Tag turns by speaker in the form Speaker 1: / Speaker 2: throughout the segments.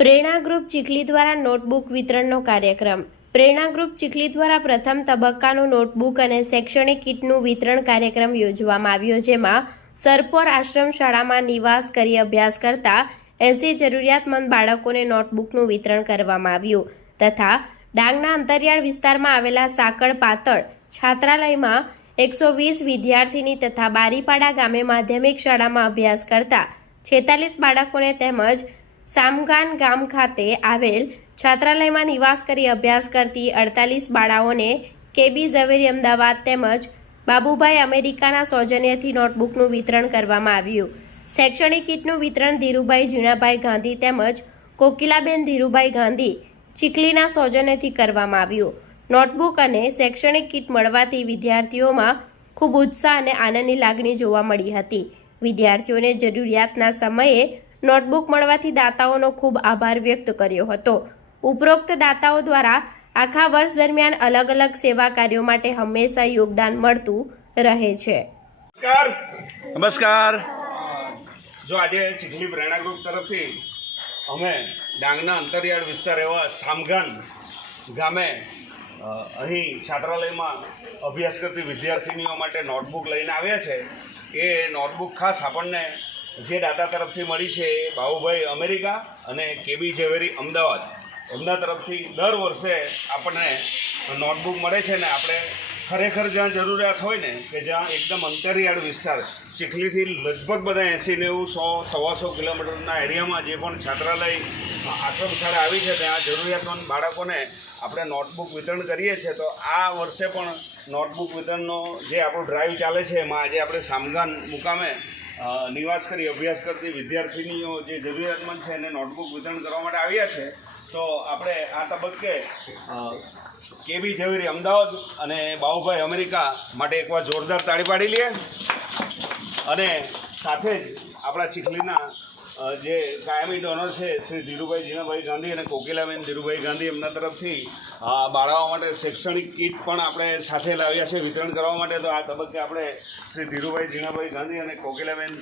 Speaker 1: પ્રેરણા ગ્રુપ ચીખલી દ્વારા નોટબુક વિતરણનો કાર્યક્રમ. પ્રેરણા ગ્રુપ ચીખલી દ્વારા પ્રથમ તબક્કાનું નોટબુક અને શૈક્ષણિક કીટનું વિતરણ કાર્યક્રમ યોજવામાં આવ્યો, જેમાં સરપોર આશ્રમ શાળામાં નિવાસ કરી અભ્યાસ કરતા એસી જરૂરિયાતમંદ બાળકોને નોટબુકનું વિતરણ કરવામાં આવ્યું તથા ડાંગના અંતરિયાળ વિસ્તારમાં આવેલા સાકળ પાતળ છાત્રાલયમાં એકસો વીસ વિદ્યાર્થીની તથા બારીપાડા ગામે માધ્યમિક શાળામાં અભ્યાસ કરતા છેતાલીસ બાળકોને તેમજ સામગાન ગામ ખાતે આવેલ છાત્રાલયમાં નિવાસ કરી અભ્યાસ કરતી અડતાલીસ બાળાઓને કેબી ઝવેરી અમદાવાદ તેમજ બાબુભાઈ અમેરિકાના સૌજન્યથી નોટબુકનું વિતરણ કરવામાં આવ્યું. શૈક્ષણિક કીટનું વિતરણ ધીરુભાઈ ઝીણાભાઈ ગાંધી તેમજ કોકિલાબેન ધીરુભાઈ ગાંધી ચીખલીના સૌજન્યથી કરવામાં આવ્યું. નોટબુક અને શૈક્ષણિક કીટ મળવાથી વિદ્યાર્થીઓમાં ખૂબ ઉત્સાહ અને આનંદની લાગણી જોવા મળી હતી. વિદ્યાર્થીઓને જરૂરિયાતના સમયે નોટબુક મળવાથી દાતાઓનો ખૂબ આભાર વ્યક્ત કર્યો હતો. ઉપરોક્ત દાતાઓ દ્વારા આખા વર્ષ દરમિયાન અલગ અલગ સેવા કાર્યો માટે હંમેશા યોગદાન મળતું રહે છે.
Speaker 2: નમસ્કાર.
Speaker 3: નમસ્કાર.
Speaker 2: જો આજે ચીખલી પ્રેરણા ગ્રુપ તરફથી અમે ડાંગના અંતરિયાળ વિસ્તાર એવા સામગાન ગામે અહીં છાત્રાલયમાં અભ્યાસ કરતી વિદ્યાર્થીનીઓ માટે નોટબુક લઈને આવ્યા છે. એ નોટબુક ખાસ આપણને જે દાતા તરફથી મળી છે એ બાબુભાઈ અમેરિકા અને કેબી ઝવેરી અમદાવાદ. એમના તરફથી દર વર્ષે આપણને નોટબુક મળે છે ને આપણે ખરેખર જ્યાં જરૂરિયાત હોય ને કે જ્યાં એકદમ અંતરિયાળ વિસ્તાર ચીખલીથી લગભગ બધા એંસી નેવું, સો સવાસો કિલોમીટરના એરિયામાં જે પણ છાત્રાલય આશ્રમ શાળા આવી છે ત્યાં જરૂરિયાતમંદ બાળકોને આપણે નોટબુક વિતરણ કરીએ છીએ. તો આ વર્ષે પણ નોટબુક વિતરણનો જે આપણો ડ્રાઈવ ચાલે છે એમાં આજે આપણે સામગાન મુકામે નિવાસ કરી અભ્યાસ કરતી વિદ્યાર્થીનીઓ જે જરૂરિયાતમંદ છે એને નોટબુક વિતરણ કરવા માટે આવ્યા છે. તો આપણે આ તબક્કે કેબી ઝવેરી અમદાવાદ અને બાહુભાઈ અમેરિકા માટે એકવાર જોરદાર તાળી પાડી લઈએ. અને સાથે જ આપણા ચીખલીના જે કાયમી ડોનર છે, શ્રી ધીરુભાઈ જીનાભાઈ ગાંધી અને કોકિલાબેન ધીરુભાઈ ગાંધી એમના તરફથી બાળાઓ માટે શૈક્ષણિક કીટ પણ આપણે સાથે લાવ્યા છે, વિતરણ કરવા માટે. તો આ તબક્કે આપણે શ્રી ધીરુભાઈ જીનાભાઈ ગાંધી અને કોકિલાબેન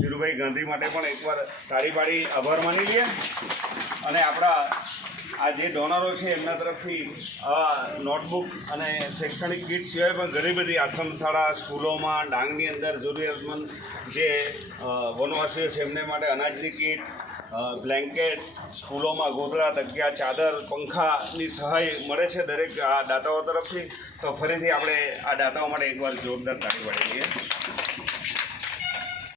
Speaker 2: ધીરુભાઈ ગાંધી માટે પણ એકવાર તાળી પાડી, આભાર માની લઈએ. અને આપણા આ જે ડોનરો છે, એમના તરફથી, આ નોટબુક અને શૈક્ષણિક કીટ સિવાય પણ ઘણી બધી આશ્રમ શાળા, સ્કૂલોમાં, ડાંગની અંદર જરૂરિયાતમંદ જે વનવાસીઓ છે, એમને માટે અનાજની કીટ બ્લેન્કેટ, સ્કૂલોમાં ગોદડા તકિયા, ચાદર, પંખાની સહાય મળે છે દરેક આ દાતાઓ તરફથી. તો ફરીથી આપણે આ દાતાઓ માટે એકવાર જોરદાર તાળી પાડી દઈએ